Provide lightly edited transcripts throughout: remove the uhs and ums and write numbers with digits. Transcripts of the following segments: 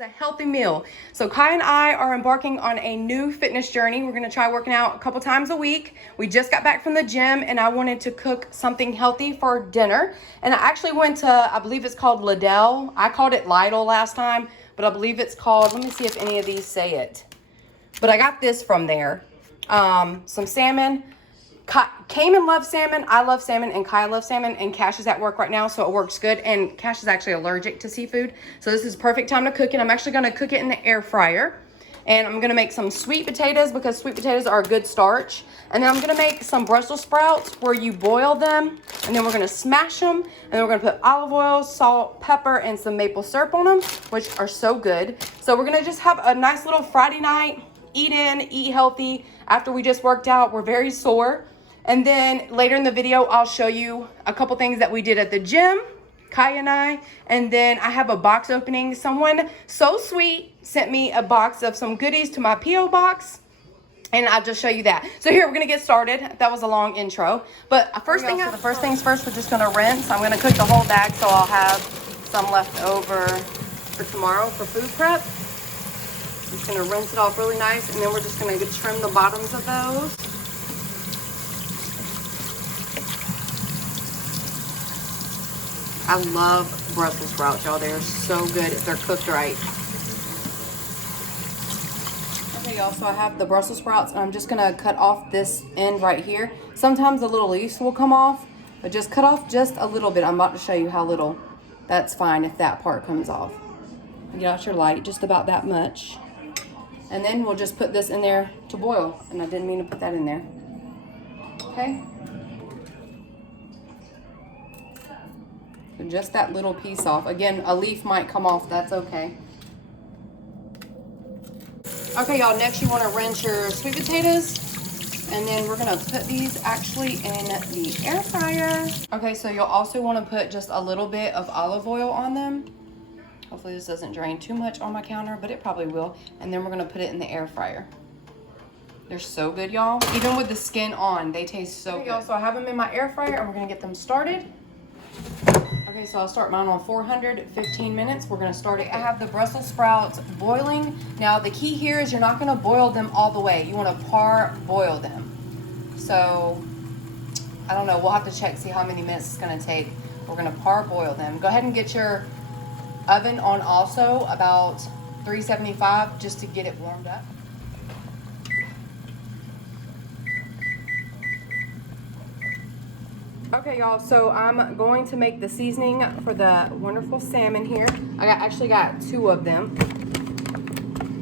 A healthy meal. So Kai and I are embarking on a new fitness journey. We're gonna try working out a couple times a week. We just got back from the gym and I wanted to cook something healthy for dinner. And I actually went to, I believe it's called Lidl. I called it Lidl last time, but I believe it's called, let me see if any of these say it. But I got this from there. Some salmon. Cayman loves salmon, I love salmon, and Kai loves salmon, and Cash is at work right now, so it works good. And Cash is actually allergic to seafood, so this is perfect time to cook it. I'm actually going to cook it in the air fryer, and I'm going to make some sweet potatoes because sweet potatoes are a good starch. And then I'm going to make some Brussels sprouts where you boil them, and then we're going to smash them, and then we're going to put olive oil, salt, pepper, and some maple syrup on them, which are so good. So we're going to just have a nice little Friday night, eat in, eat healthy. After we just worked out, we're very sore. And then later in the video, I'll show you a couple things that we did at the gym, Kai and I. And then I have a box opening. Someone so sweet sent me a box of some goodies to my P.O. box. And I'll just show you that. So here, we're going to get started. That was a long intro. But the first things first, we're just going to rinse. I'm going to cook the whole bag so I'll have some left over for tomorrow for food prep. I'm just going to rinse it off really nice. And then we're just going to trim the bottoms of those. I love Brussels sprouts, y'all. They're so good if they're cooked right. Okay, y'all, so I have the Brussels sprouts, and I'm just gonna cut off this end right here. Sometimes the little leaves will come off, but just cut off just a little bit. I'm about to show you how little. That's fine if that part comes off. Get out your light, just about that much. And then we'll just put this in there to boil, and I didn't mean to put that in there. Okay. So just that little piece off. Again, a leaf might come off, that's okay. Okay, y'all, next you want to rinse your sweet potatoes. And then we're going to put these actually in the air fryer. Okay, so you'll also want to put just a little bit of olive oil on them. Hopefully this doesn't drain too much on my counter, but it probably will. And then we're going to put it in the air fryer. They're so good, y'all. Even with the skin on, they taste so good. Y'all, so I have them in my air fryer and we're going to get them started. Okay, so I'll start mine on 415 minutes. We're gonna start it. I have the Brussels sprouts boiling. Now the key here is you're not gonna boil them all the way. You wanna parboil them. So, I don't know, we'll have to check, see how many minutes it's gonna take. We're gonna parboil them. Go ahead and get your oven on also, about 375, just to get it warmed up. Okay, y'all, so I'm going to make the seasoning for the wonderful salmon here. I actually got two of them.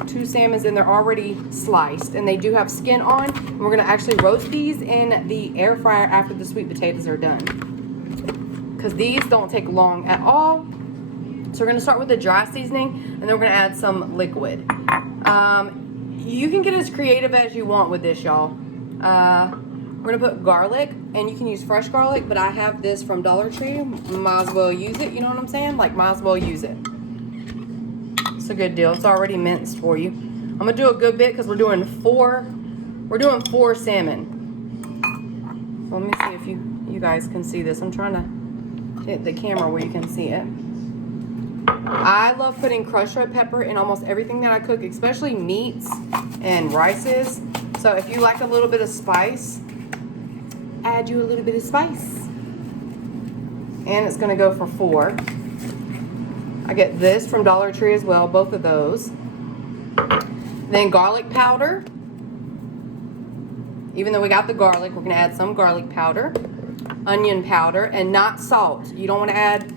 Two salmons, and they're already sliced, and they do have skin on. And we're going to actually roast these in the air fryer after the sweet potatoes are done, because these don't take long at all. So we're going to start with the dry seasoning, and then we're going to add some liquid. You can get as creative as you want with this, y'all. We're gonna put garlic, and you can use fresh garlic, but I have this from Dollar Tree. Might as well use it, you know what I'm saying? Like, might as well use it. It's a good deal. It's already minced for you. I'm gonna do a good bit because we're doing four salmon. So let me see if you guys can see this. I'm trying to hit the camera where you can see it. I love putting crushed red pepper in almost everything that I cook, especially meats and rices. So if you like a little bit of spice, add you a little bit of spice. And it's gonna go for 4. I get this from Dollar Tree as well, both of those. Then garlic powder. Even though we got the garlic, we're gonna add some garlic powder. Onion powder, and not salt. You don't wanna add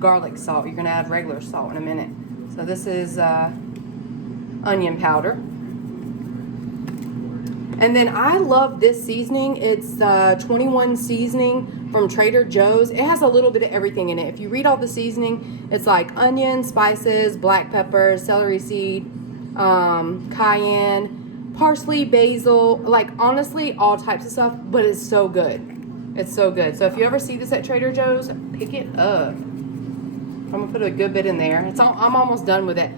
garlic salt. You're gonna add regular salt in a minute. So this is onion powder. And then I love this seasoning. It's 21 seasoning from Trader Joe's. It has a little bit of everything in it. If you read all the seasoning, it's like onion, spices, black pepper, celery seed, cayenne, parsley, basil, like honestly all types of stuff, but it's so good. It's so good. So if you ever see this at Trader Joe's, pick it up. I'm gonna put a good bit in there. I'm almost done with it.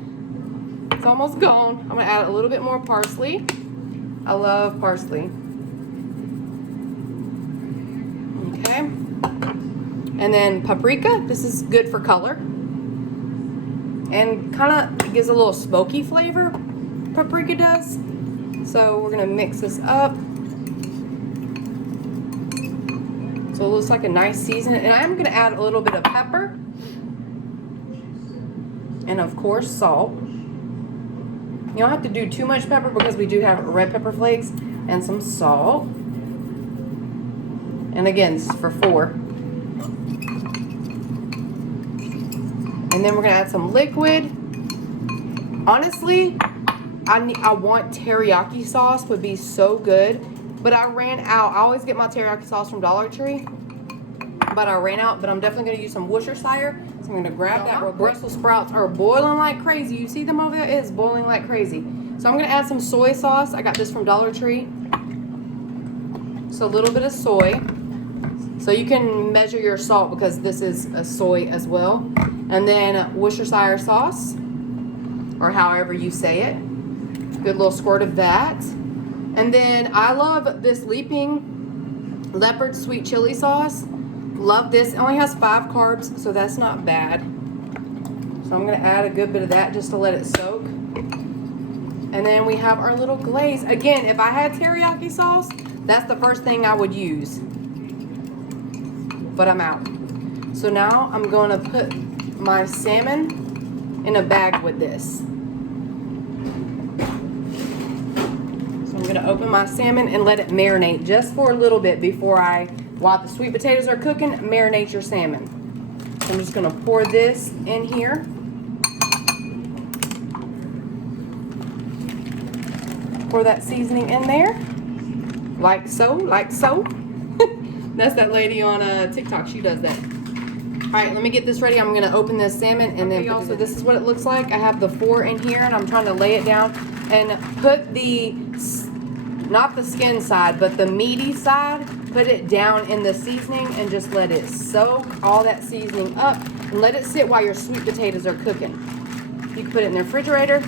It's almost gone. I'm gonna add a little bit more parsley. I love parsley. Okay. And then paprika. This is good for color. and kind of gives a little smoky flavor. Paprika does. So we're gonna mix this up. So it looks like a nice seasoning. And I'm gonna add a little bit of pepper. And of course, salt. You don't have to do too much pepper because we do have red pepper flakes and some salt. And again, this is for 4. And then we're gonna add some liquid. Honestly, I want teriyaki sauce, would be so good. But I ran out. I always get my teriyaki sauce from Dollar Tree. But I ran out, but I'm definitely gonna use some Worcestershire. So I'm gonna grab that real quick. Brussels sprouts are boiling like crazy. You see them over there? It is boiling like crazy. So I'm gonna add some soy sauce. I got this from Dollar Tree. So a little bit of soy. So you can measure your salt because this is a soy as well. And then Worcestershire sauce, or however you say it. Good little squirt of that. And then I love this Leaping Leopard sweet chili sauce. Love this. It only has 5 carbs, so that's not bad. So I'm gonna add a good bit of that just to let it soak. And then we have our little glaze. Again, if I had teriyaki sauce, that's the first thing I would use. But I'm out. So now I'm gonna put my salmon in a bag with this. So I'm gonna open my salmon and let it marinate just for a little bit before while the sweet potatoes are cooking, marinate your salmon. So I'm just gonna pour this in here. Pour that seasoning in there, like so, like so. That's that lady on TikTok, she does that. All right, let me get this ready. I'm gonna open this salmon and then also this is what it looks like. I have the 4 in here and I'm trying to lay it down and put not the skin side, but the meaty side, put it down in the seasoning and just let it soak all that seasoning up and let it sit while your sweet potatoes are cooking. You can put it in the refrigerator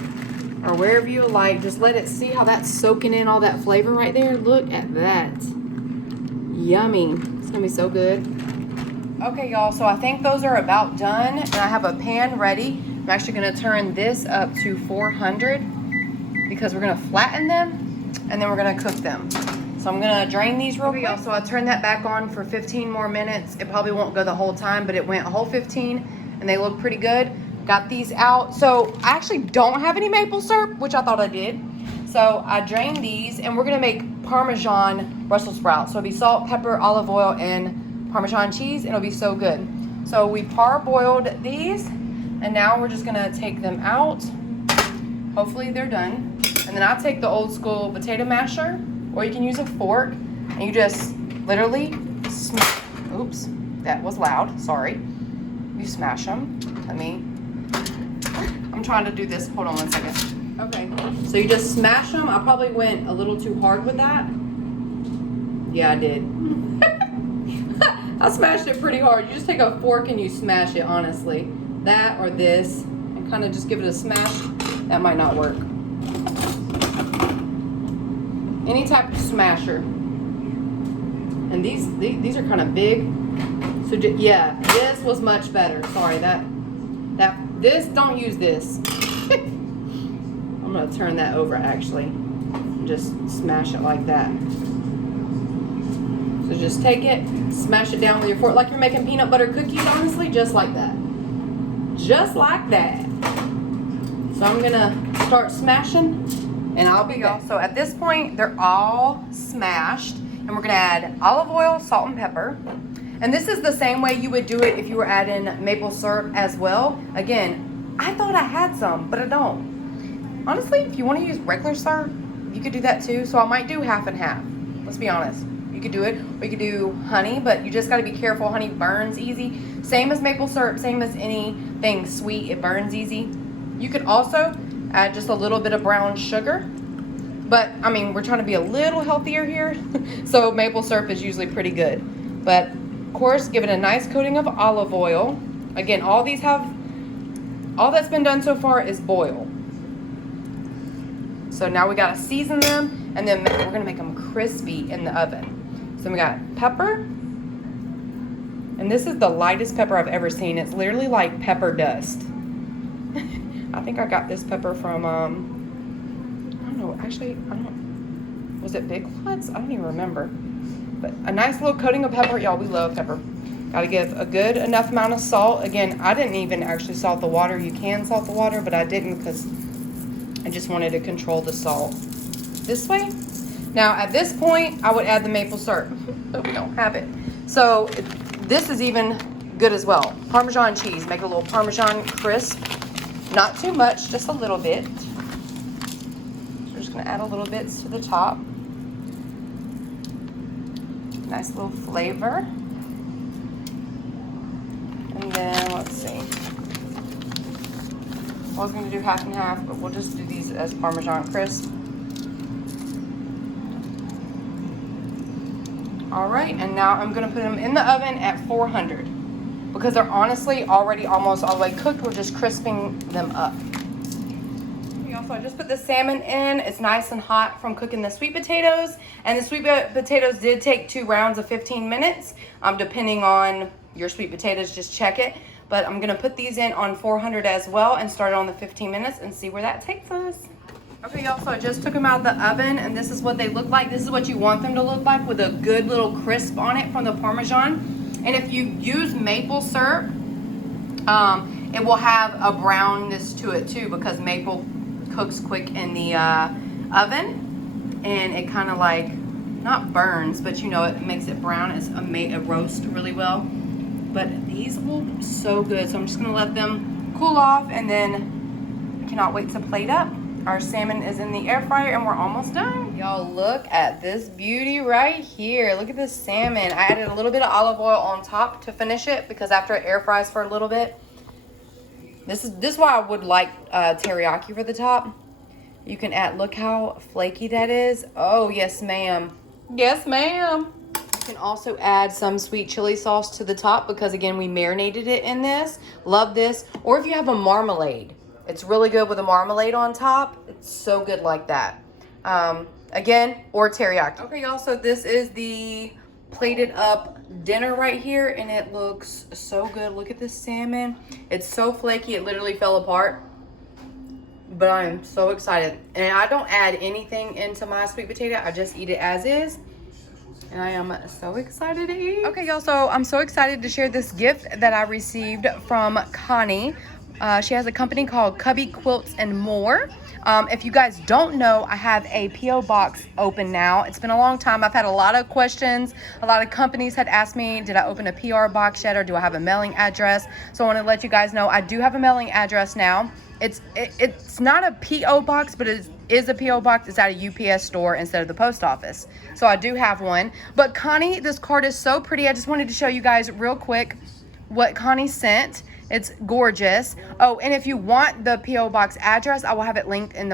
or wherever you like. Just let it see how that's soaking in all that flavor right there. Look at that. Yummy. It's gonna be so good. Okay, y'all, so I think those are about done and I have a pan ready. I'm actually gonna turn this up to 400 because we're gonna flatten them and then we're gonna cook them. So I'm gonna drain these real quick. So I turned that back on for 15 more minutes. It probably won't go the whole time, but it went a whole 15 and they look pretty good. Got these out. So I actually don't have any maple syrup, which I thought I did. So I drained these and we're gonna make Parmesan Brussels sprouts. So it'll be salt, pepper, olive oil, and Parmesan cheese. It'll be so good. So we parboiled these and now we're just gonna take them out. Hopefully they're done. And then I take the old school potato masher, or you can use a fork and you just literally oops, that was loud, sorry. You smash them. I'm trying to do this, hold on one second. Okay, so you just smash them. I probably went a little too hard with that. Yeah, I did. I smashed it pretty hard. You just take a fork and you smash it, honestly. That or this, and kind of just give it a smash. That might not work. Any type of smasher. And these are kind of big. So yeah, this was much better. Sorry, this, don't use this. I'm gonna turn that over actually. And just smash it like that. So just take it, smash it down with your fork like you're making peanut butter cookies, honestly, just like that. Just like that. So I'm gonna start smashing and I'll be back. So at this point, they're all smashed and we're gonna add olive oil, salt, and pepper. And this is the same way you would do it if you were adding maple syrup as well. Again, I thought I had some, but I don't. Honestly, if you want to use regular syrup, you could do that too. So I might do half and half. Let's be honest. You could do it, or you could do honey, but you just got to be careful. Honey burns easy. Same as maple syrup, same as anything sweet, it burns easy. You could also add just a little bit of brown sugar. But, I mean, we're trying to be a little healthier here. So maple syrup is usually pretty good. But, of course, give it a nice coating of olive oil. Again, all that's been done so far is boil. So now we got to season them, and then we're going to make them crispy in the oven. So we got pepper. And this is the lightest pepper I've ever seen. It's literally like pepper dust. I think I got this pepper from, I don't know, actually, was it Big Lots? I don't even remember. But a nice little coating of pepper. Y'all, we love pepper. Gotta give a good enough amount of salt. Again, I didn't even actually salt the water. You can salt the water, but I didn't because I just wanted to control the salt this way. Now, at this point, I would add the maple syrup, but we don't have it. So this is even good as well. Parmesan cheese. Make a little Parmesan crisp. Not too much, just a little bit. We're just gonna add a little bit to the top. Nice little flavor. And then, let's see. I was gonna do half and half, but we'll just do these as Parmesan crisp. All right, and now I'm gonna put them in the oven at 400 because they're honestly already almost all the way cooked. We're just crisping them up. Also, I just put the salmon in. It's nice and hot from cooking the sweet potatoes. And the sweet potatoes did take 2 rounds of 15 minutes. Depending on your sweet potatoes, just check it. But I'm gonna put these in on 400 as well and start on the 15 minutes and see where that takes us. Okay, y'all, so I just took them out of the oven and this is what they look like. This is what you want them to look like with a good little crisp on it from the Parmesan. And if you use maple syrup, it will have a brownness to it too because maple cooks quick in the oven and it kind of like, not burns, but you know, it makes it brown. It's a roast really well. But these will be so good. So I'm just gonna let them cool off and then I cannot wait to plate up. Our salmon is in the air fryer and we're almost done. Y'all, look at this beauty right here. Look at this salmon. I added a little bit of olive oil on top to finish it because after it air fries for a little bit, this is why I would like teriyaki for the top. You can add, look how flaky that is. Oh, yes, ma'am. Yes, ma'am. You can also add some sweet chili sauce to the top because, again, we marinated it in this. Love this. Or if you have a marmalade, it's really good with a marmalade on top. It's so good like that. Again, or teriyaki. Okay, y'all, so this is the plated up dinner right here and it looks so good. Look at this salmon. It's so flaky, it literally fell apart. But I am so excited. And I don't add anything into my sweet potato. I just eat it as is. And I am so excited to eat. Okay, y'all, so I'm so excited to share this gift that I received from Connie. She has a company called Cubby Quilts and More. If you guys don't know, I have a P.O. box open now. It's been a long time. I've had a lot of questions. A lot of companies had asked me, did I open a PR box yet or do I have a mailing address? So I want to let you guys know I do have a mailing address now. It's not a P.O. box, but it is a P.O. box. It's at a UPS store instead of the post office. So I do have one. But Connie, this card is so pretty. I just wanted to show you guys real quick what Connie sent. It's gorgeous. Oh, and if you want the P.O. box address, I will have it linked in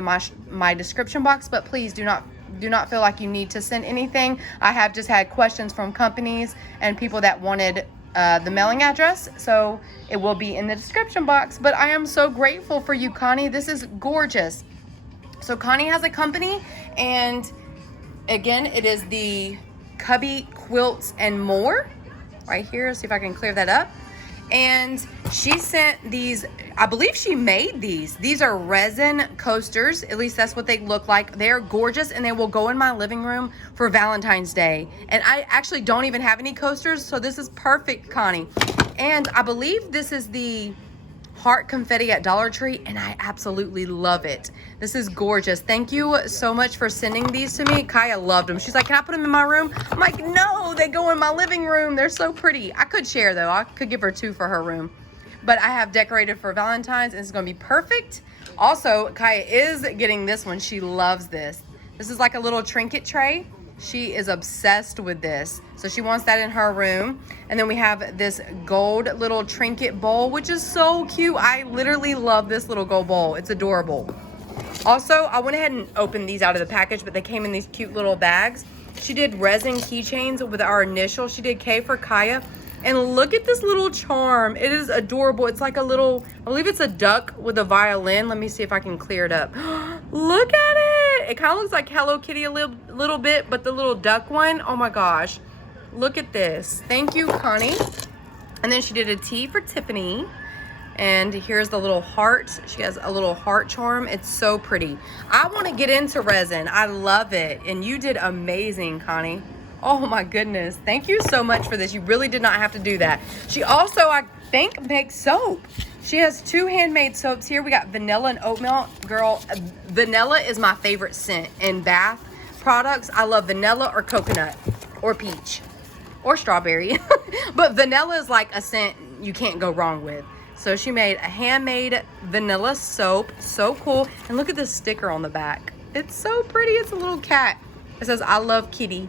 my description box, but please do not feel like you need to send anything. I have just had questions from companies and people that wanted the mailing address, so it will be in the description box. But I am so grateful for you, Connie. This is gorgeous. So Connie has a company, and again, it is the Cubby Quilts and More right here. See if I can clear that up. And she sent these, I believe she made these. These are resin coasters. At least that's what they look like. They're gorgeous and they will go in my living room for Valentine's Day. And I actually don't even have any coasters, so this is perfect, Connie. And I believe this is the heart confetti at Dollar Tree, and I absolutely love it. This is gorgeous. Thank you so much for sending these to me. Kaya loved them. She's like, can I put them in my room? I'm like, no, they go in my living room. They're so pretty. I could share though. I could give her 2 for her room. But I have decorated for Valentine's and it's gonna be perfect. Also, Kaya is getting this one. She loves this. This is like a little trinket tray. She is obsessed with this. So she wants that in her room. And then we have this gold little trinket bowl, which is so cute. I literally love this little gold bowl. It's adorable. Also, I went ahead and opened these out of the package, but they came in these cute little bags. She did resin keychains with our initials. She did K for Kaya. And look at this little charm. It is adorable. It's like a little, I believe it's a duck with a violin. Let me see if I can clear it up. Look at it. It kind of looks like Hello Kitty a little bit, but the little duck one, oh my gosh. Look at this. Thank you, Connie. And then she did a T for Tiffany. And here's the little heart. She has a little heart charm. It's so pretty. I want to get into resin. I love it. And you did amazing, Connie. Oh my goodness. Thank you so much for this. You really did not have to do that. She also, I think, makes soap. She has 2 handmade soaps here. We got vanilla and oat milk. Girl, vanilla is my favorite scent in bath products. I love vanilla or coconut or peach or strawberry. But vanilla is like a scent you can't go wrong with. So she made a handmade vanilla soap. So cool. And look at this sticker on the back. It's so pretty. It's a little cat. It says, I love kitty.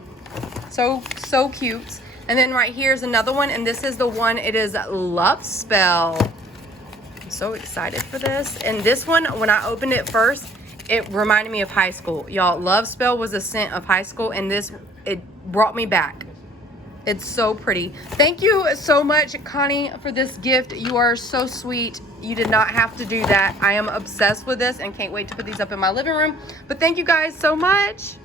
So cute. And then right here's another one. And this is the one. It is Love Spell. I'm so excited for this. And this one, when I opened it first, it reminded me of high school. Y'all, Love Spell was a scent of high school. And this, it brought me back. It's so pretty. Thank you so much, Connie, for this gift. You are so sweet. You did not have to do that. I am obsessed with this and can't wait to put these up in my living room. But thank you guys so much.